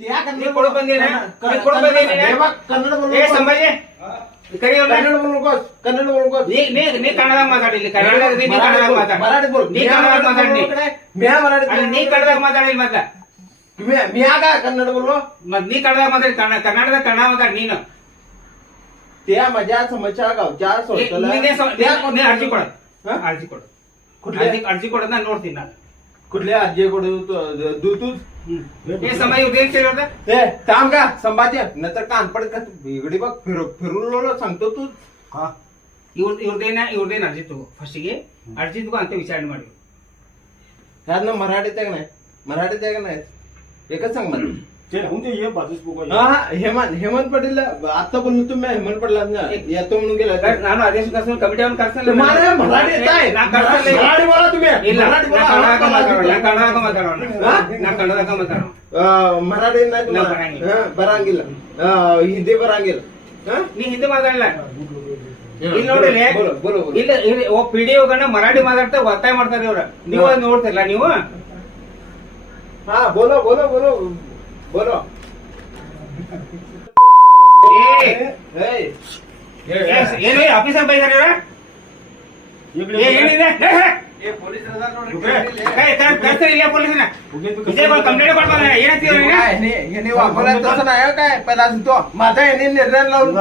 ನೀ ಕೊಡು ಬಂದೇನ ನೀ ಕೊಡು ಬಂದೇನ ಕನ್ನಡ ಏ ಸಂಭಾಜಿ ಕರಿ ಕನ್ನಡ बोलकोस कन्नड बोलकोस ನೀ ಕನ್ನಡದಾಗ ಮಾತಾಡಿಲ್ಲ ಕನ್ನಡದಾಗ ನೀ ಕನ್ನಡದಾಗ ಮಾತಾಡ मराठी बोल ನೀ ಕನ್ನಡದಾಗ ಮಾತಾಡಿ मी मराठी ನೀ ಕನ್ನಡದಾಗ ಮಾತಾಡಿಲ್ಲ ಮೊದ್ಲ मी आगा कन्नड बोललो ಮತ್ ನೀ ಕನ್ನಡದಾಗ ಮಾತಾಡಿ ಕನ್ನಡದಾಗ ಕನ್ನಡ ಮಾತಾಡಿ ನೀನು त्या माझ्या समस्या गावच्या ನೀನೇ ಅರ್ಜಿ ಕೊಡ ಅರ್ಜಿ ಕೊಡು ಅರ್ಜಿ ಕೊಡೋದ್ ನಾನು ನೋಡ್ತೀನಿ ನಾನು कुठल्या अर्जी कोड तू हे समय उद्या केलं होतं ए थांब का संभाजी नंतर कान पडत का इकडे बघ फिरून सांगतो तू ಇವ್ರದೇನ ಅರ್ಜಿ ತಗೋ ಫಸ್ಟಿಗೆ ಅರ್ಜಿ ತಗೋ ಅಂತ ವಿಚಾರಣೆ ಮಾಡಿ ह्यानं मराठीत आहे का नाही मराठीत आहे का नाही एकच सांग मला हेमंत पाटील आता बोललो तुम्ही हेमंत पाटील येतो म्हणून गेला ನಾನು ಆದೇಶ ಕರ್ಸಲ್ ಕಮಿಟಿ ಅವ್ನು ಕರ್ಸಲ್ಲ मराठी येत आहे ನಾ ಕರ್ಸಲ್ಲ मराठी बोला तुम्ही ಇಲ್ಲ मराठी ನಾ ಕನ್ನಡದಾಗ ಮಾತಾಡೋಣ मराठी नाही तुम्हाला बरांगिಲ್ಲ हिंदी बरांगिಲ್ಲ ನೀ ಹಿಂದಿ ಮಾತಾಡಲ್ಲ ಇಲ್ಲಿ ನೋಡಿರಿ ಇಲ್ಲ ಪಿಡಿಒಗಳನ್ನ ಮರಾಠಿ ಮಾತಾಡ್ತಾ ಒತ್ತಾಯ ಮಾಡ್ತಾರೆ ಇವ್ರ ನೀವು ಅದ್ ನೋಡ್ತಿರಲ್ಲ ನೀವು ಹಾ ಬೋಲೋ ಬೋಲೋ ಬೋಲೋ ಬೋಲೋ ಏನು ಆಫೀಸರ್ ಬೈದಾರ ಏನಿದೆ ಕರ್ಸ್ತಾರೆ ಇಲ್ಲ ಪೊಲೀಸನ ಕಂಪ್ಲೇಂಟ್ ಕೊಡ್ತಾರೆ ಏನಂತೀರ वापरायचं तसं नाही काय पहिला तो माझा यांनी निर्णय लावून